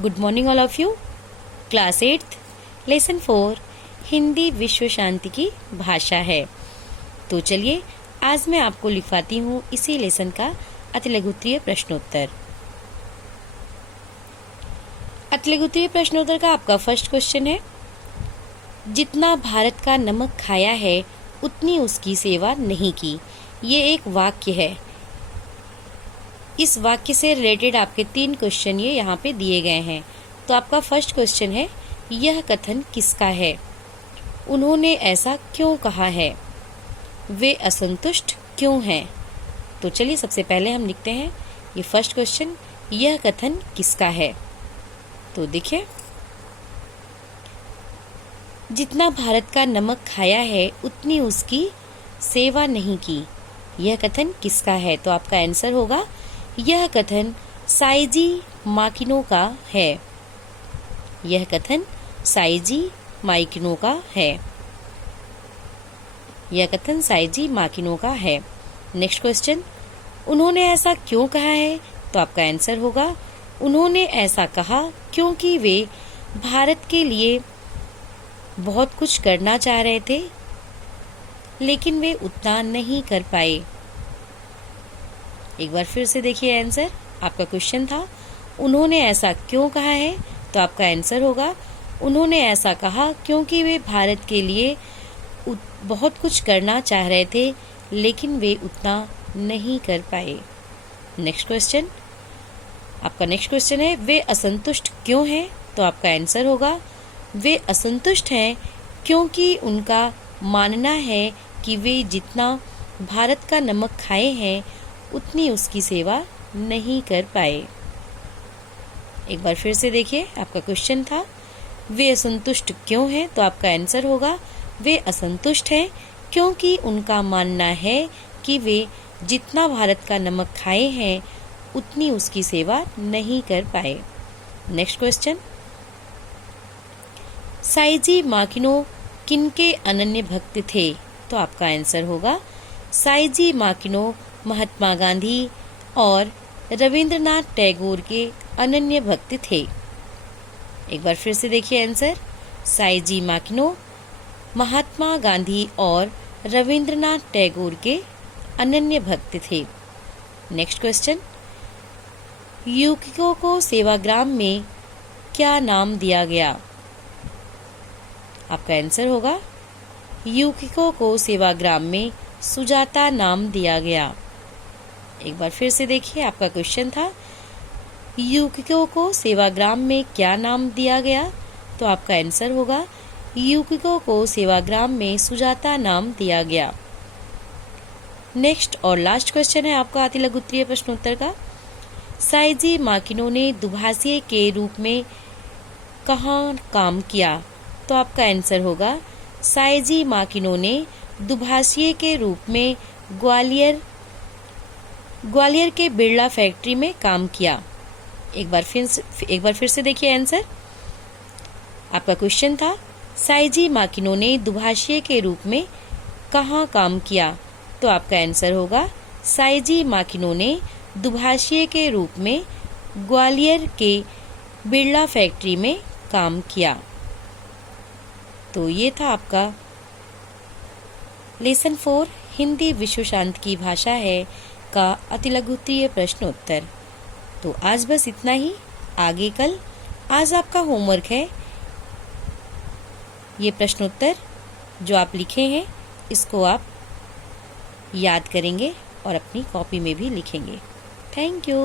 Good morning all of you. Class 8 lesson 4 Hindi विश्व शांति की भाषा है। तो चलिए आज मैं आपको लिखवाती हूँ इसी लेसन का अतिलघुत्तरीय प्रश्नोत्तर। अतिलघुत्तरीय प्रश्नोत्तर का आपका फर्स्ट क्वेश्चन है, जितना भारत का नमक खाया है उतनी उसकी सेवा नहीं की। ये एक वाक्य है। इस वाक्य से रिलेटेड आपके 3 क्वेश्चन ये यहाँ पे दिए गए हैं। तो आपका फर्स्ट क्वेश्चन है, यह कथन किसका है? उन्होंने ऐसा क्यों कहा है? वे असंतुष्ट क्यों हैं? तो चलिए सबसे पहले हम लिखते हैं ये फर्स्ट क्वेश्चन, यह कथन किसका है? तो देखिए, जितना भारत का नमक खाया है उतनी उसकी सेवा नहीं की। यह कथन किसका है? तो आपका आंसर होगा, यह कथन साइजी माकिनो का है। यह कथन साइजी माकिनो का है। यह कथन साइजी माकिनो का है। नेक्स्ट क्वेश्चन, उन्होंने ऐसा क्यों कहा है? तो आपका आंसर होगा, उन्होंने ऐसा कहा क्योंकि वे भारत के लिए बहुत कुछ करना चाह रहे थे, लेकिन वे उतना नहीं कर पाए। एक बार फिर से देखिए आंसर। आपका क्वेश्चन था, उन्होंने ऐसा क्यों कहा है? तो आपका आंसर होगा, उन्होंने ऐसा कहा क्योंकि वे भारत के लिए बहुत कुछ करना चाह रहे थे, लेकिन वे उतना नहीं कर पाए। नेक्स्ट क्वेश्चन, आपका नेक्स्ट क्वेश्चन है, वे असंतुष्ट क्यों हैं? तो आपका आंसर होगा, वे असंतुष्ट हैं क्योंकि उनका मानना है कि वे जितना भारत का नमक खाए हैं उतनी उसकी सेवा नहीं कर पाए। एक बार फिर से देखिए, आपका क्वेश्चन था, वे असंतुष्ट क्यों हैं? तो आपका आंसर होगा, वे असंतुष्ट हैं क्योंकि उनका मानना है कि वे जितना भारत का नमक खाए हैं उतनी उसकी सेवा नहीं कर पाए। नेक्स्ट क्वेश्चन, साइजी माकिनो किनके अनन्य भक्त थे? तो आपका आंसर होगा, साइजी माकिनो महात्मा गांधी और रविंद्रनाथ टैगोर के अनन्य भक्त थे। एक बार फिर से देखिए आंसर, साइजी माकिनो महात्मा गांधी और रविंद्रनाथ टैगोर के अनन्य भक्त थे। नेक्स्ट क्वेश्चन, युकिको को सेवाग्राम में क्या नाम दिया गया? आपका आंसर होगा, युकिको को सेवाग्राम में सुजाता नाम दिया गया। एक बार फिर से देखिए, आपका क्वेश्चन था, युकिको को सेवाग्राम में क्या नाम दिया गया? तो आपका आंसर होगा, युकिको को सेवाग्राम में सुजाता नाम दिया गया। नेक्स्ट और लास्ट क्वेश्चन है आपका अतिलघुत्तरीय प्रश्नोत्तर का, साइजी माकिनो ने दुभाषिए के रूप में कहाँ काम किया? तो आपका आंसर होगा, साइजी माकिनो ने दुभाषिए के रूप में ग्वालियर के बिरला फैक्ट्री में काम किया। एक बार फिर से देखिए आंसर। आपका क्वेश्चन था, साइजी माकिनो ने दुभाषिए के रूप में कहाँ काम किया? तो आपका आंसर होगा, साइजी माकिनो ने दुभाषिए के रूप में ग्वालियर के बिरला फैक्ट्री में काम किया। तो ये था आपका लेसन 4 हिंदी विश्व शांति की भाषा है का अतिलघुत्तरीय प्रश्नोत्तर। तो आज बस इतना ही। आगे कल आज आपका होमवर्क है, ये प्रश्नोत्तर जो आप लिखे हैं इसको आप याद करेंगे और अपनी कॉपी में भी लिखेंगे। Thank you.